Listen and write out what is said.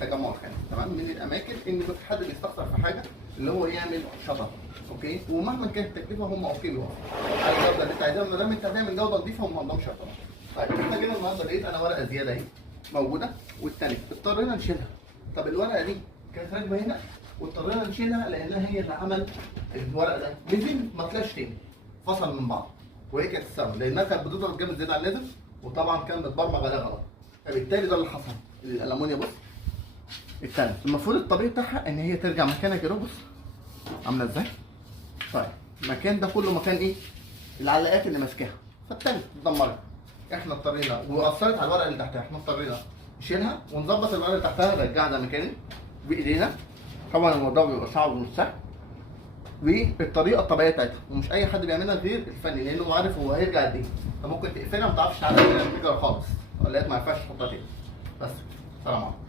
التجمع الخامس. تمام. من الاماكن ان حد بيستخسر في حاجه اللي هو يعمل شطر. اوكي. ومهما كانت التكلفه هم اوكي بيوفروا على الجوده اللي انت عايزها، ما دام انت هتعمل جوده نظيفه هم ما عندهمش اعتراض. طيب احنا كده النهارده لقيت انا ورقه زياده اهي موجوده والتانيه اضطرينا نشيلها. طب الورقه دي كانت راكبه هنا واضطرينا نشيلها لانها هي اللي عمل الورق ده نزل ما طلعش تاني، فصل من بعض، وهي كانت السبب لانها كانت بتضرب جامد زياده عن اللازم، وطبعا كان متبرمج عليها غلط. فبالتالي ده اللي حصل. الالومنيا بص التانية المفروض الطبيعي بتاعها ان هي ترجع مكانها كده. بص عامله ازاي. طيب المكان ده كله مكان ايه؟ العلاقات اللي ماسكاها، فالتانية اتدمرت. احنا اضطرينا واثرت على الورقه اللي تحتها، احنا اضطرينا نشيلها ونظبط الورقه اللي تحتها نرجعها مكانه بايدينا. طبعا الموضوع بيبقى صعب ومش سهل، بالطريقه الطبيعيه بتاعتها، ومش اي حد بيعملها غير الفني لانه عارف هو هيرجع قد ايه. انت ممكن تقفلها ما تعرفش تعمل الفكره خالص، ولا ما ينفعش تحطها تاني. بس سلام عليكم.